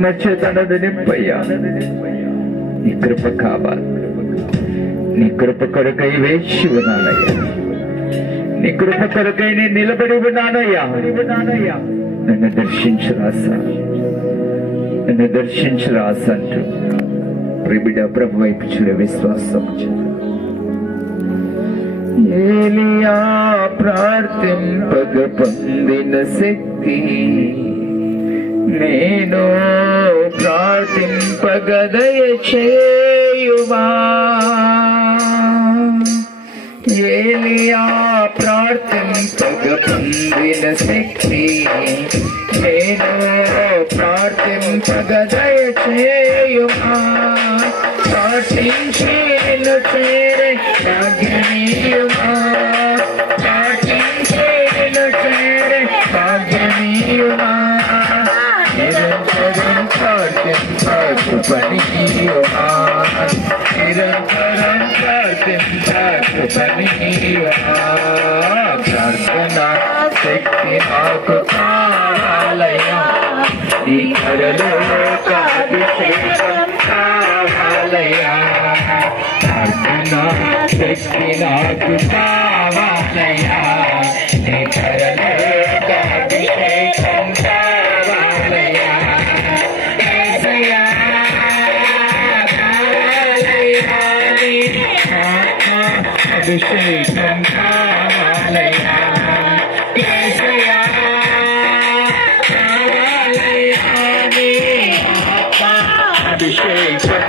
ఆత్మ చేత నింపయ్యా నీ కృప కావాలి నీ కృప కొరకై వేచి ఉన్నానయ్యా నీ కృప కొరకై నేను నిలబడి ఉన్నానయ్యా. నన్ను దర్శించు రాస నన్ను దర్శించు రాస అంటూ ప్రిబిడ ప్రభు వైపు చూడ విశ్వాసం ఏలియా ప్రార్థింపగ పొందిన శక్తి. నేను ప్రార్థింపగదయ చేయువా ఏలియా ప్రార్థింపగ పొందిన శక్తి నేను ప్రార్థింపగదయ చేయువా ప్రార్థించేను చే ప్రార్థన శక్తి నాకు కావాలయ్యా నీ అభిషేకం కావాలయా అభిషేకం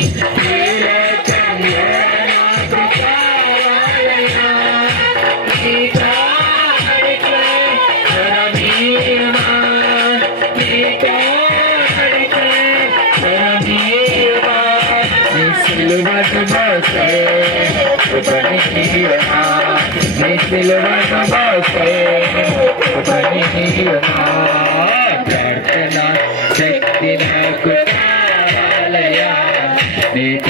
శక్తి ఈ లోకంలో నాకు eh,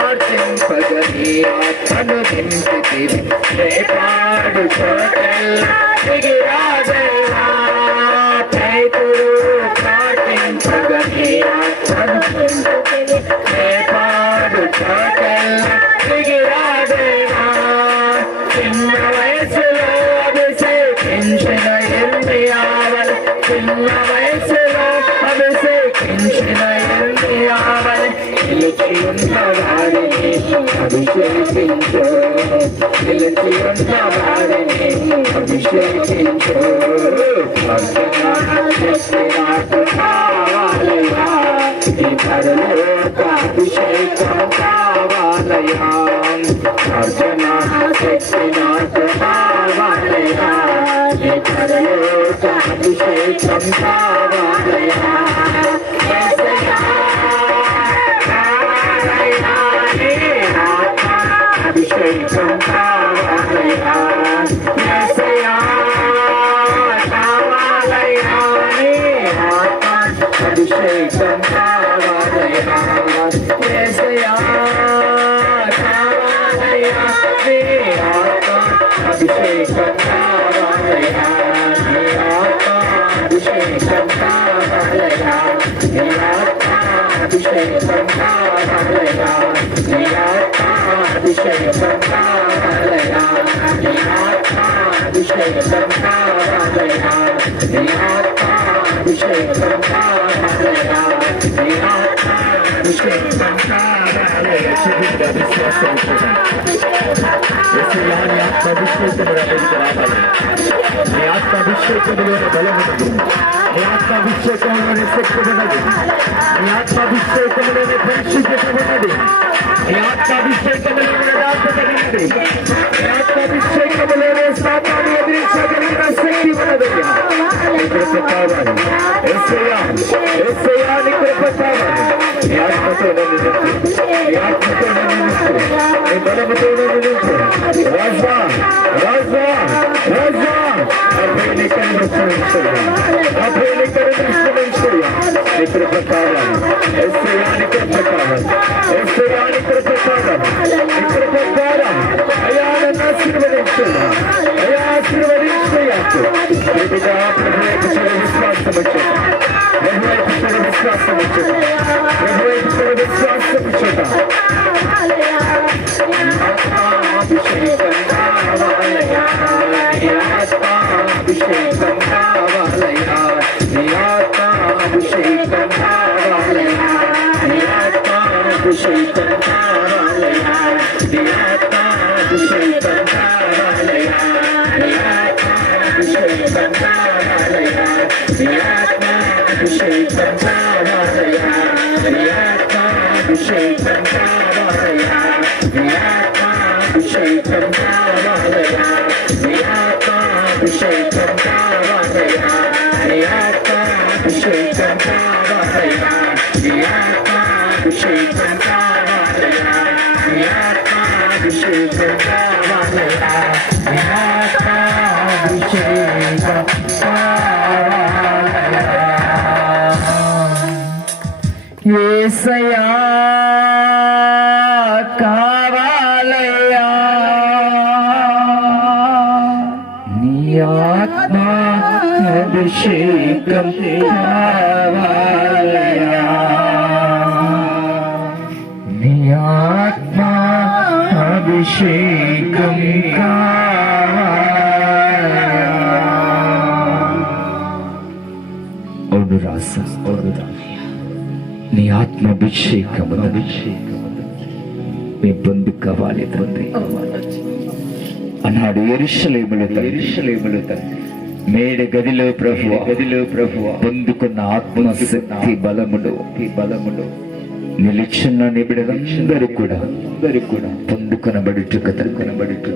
ప్రార్థన శక్తి నాకు కావాలయ్యా నీ పరలోక అభిషేకం కావాలయ్యా ప్రార్థన శక్తి నాకు కావాలయ్యా నీ పరలోక అభిషేకం కావాలయ్యా పేతురు ప్రార్థింపగని ఆత్మను నింపితివి రేపాడు చోటల్లా దిగిరాదయ్యా పేతురు ప్రార్థింపగని ఆత్మను నింపితివి రేపాడు చోటల్లా దిగిరాదయ్యా చిన్న వయసులో అభిషేకించిన ఎన్ని ఆవలు చిన్న వయసులో అభిషేకించిన ఎన్ని ఆవలు అభిషేకించు నిలిచి అభిషేకించు శక్తి ఈ పరలోక అభిషేకం కావాలయా అర్జున శక్తి నాకు ఈ పరలోక అభిషేకం great and proud of they are. Yes, they are. Now I lay on the Abhishek and proud of they are. Yes, they are. Now I lay on the Abhishek and proud of they are. Abhishek and proud of they are. Abhishek and proud of they are. यहाँ न्यास का विश्व से बड़ा कोई जवाब है न्यास का विश्व से बड़ा बलम न्यास का विश्व को उन्होंने सख्त बना दिया न्यास का विश्व को उन्होंने परिचित जैसा बना दिया न्यास का विश्व को उन्होंने रात बना दिया न्यास का विश्व को उन्होंने सात आदमी अग्रिम सागरी का शक्ति बना दिया एसया एसया निकृपता न्यास का तो उन्होंने न्यास का तो उन्होंने बलम तो उन्होंने Razvan, Razvan, Razvan. Apoyeliklerin Müslümanları. Apoyeliklerin Müslümanları. Nikre Patavan. Esriya Nikre Patavan. Esriya Nikre Patavan. Nikre Patavan. Ayağına ఆశీర్వదించు అయ్యా ఆశీర్వదించు ఇదిగా ప్రభువైపు చెడు విశ్వాసం వచ్చేట ప్రభువైపు చెడు విశ్వాసం వచ్చేట ప్రభువైపు చెడు విశ్వాసం వచ్చేట Shake and power, lay high. The act of the shake and power. Yes, I am. శీఘ్రం నీ ఆత్మ అభిషేకం ఒడు రాస ఒడు నీ ఆత్మ అభిషేకం మీ బంధు కావాలి తండ్రి అన్నాడు ఎరుషలేములు ఎరుషలేములు తండ్రి. మేడ గదిలో ప్రభు గదిలో ప్రభు పొందుకున్న ఆత్మశక్తి బలములు. బలములు. నిలిచున్న నిబిడలందరూ కూడా అందరూ కూడా పొందుకొనబడుట కనుకొనబడుట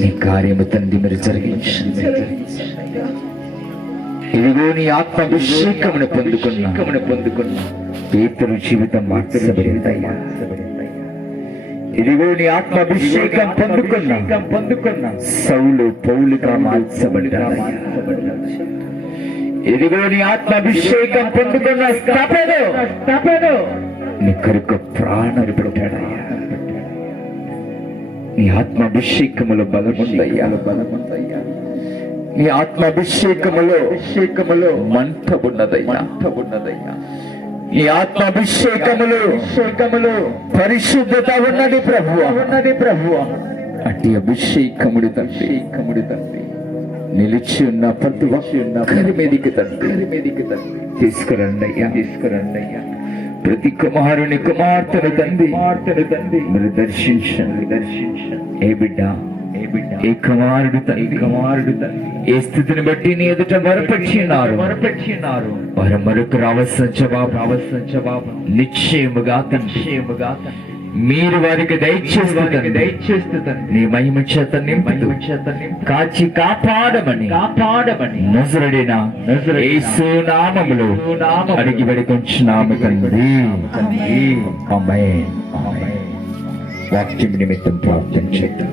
నీ కార్యము తండ్రి మీరు జరిగించండి. ఇదిగో నీ ఆత్మాభిషేకమును పొందుకున్నా పొందుకున్నా పేతురు జీవితం మార్చబడిందయ్యా. ఇదిగో నీ ఆత్మాభిషేకం పొందుకున్నా. పొందుకున్నా. సౌలు పౌలుగా మార్చబడ్డాడు ఇదిగో నీ ఆత్మాభిషేకం పొందుకున్న స్థపడు స్థపడు నీ కొరకు ప్రాణం పెట్టాడయ్యా నీ ఆత్మాభిషేకములో బలముందయ్యా. బలముందయ్యా నీ ఆత్మాభిషేకములో అభిషేకములో మంట ఉన్నదయ్యా మంట ఉన్నదయ్యా ఈ ఆత్మాభిషేకములు అభిషేకములు పరిశుద్ధత ఉన్నది ప్రభు. ఉన్నది ప్రభు. అట్టి అభిషేకముడి తండ్రి. కముడి తండ్రి. నిలిచి ఉన్న ప్రతి ఒక్క ఉన్న కరి మీదికి తండ్రి. మీదికి తండ్రి. తీసుకురండి అయ్యా. తీసుకురండి అయ్యా. ప్రతి కుమారుని కుమార్తెను తండ్రి. కుమార్తెను తండ్రి. మీరు దర్శించండి. దర్శించండి. ఏ బిడ్డ? ఏ కుమారుడు కుమారుడు స్థితిని బట్టి నీ ఎదుట మరపచ్చినారు మరపచ్చినారు వారు మరొక రావలసిన జవాబు. రావలసిన జవాబు. నిశ్చయముగా నిశ్చయముగా మీరు వారికి దయచేస్తుంది దయచేస్తుంది నీ మహిమ చేత నింపు చేత కాచి కాపాడమని కాపాడమని నజరడిన యేసు నామములో అడిగి పడుకొంచున్నాము తండ్రి. వాక్యం నిమిత్తం ప్రార్థన చేద్దాం.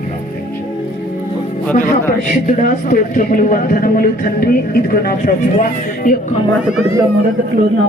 మహాపరిశుద్ధుడా స్తోత్రములు వందనములు తండ్రి. ఇదిగో నా ప్రభువ ఈ యొక్క మాతకుడిలో మొదట్లో నా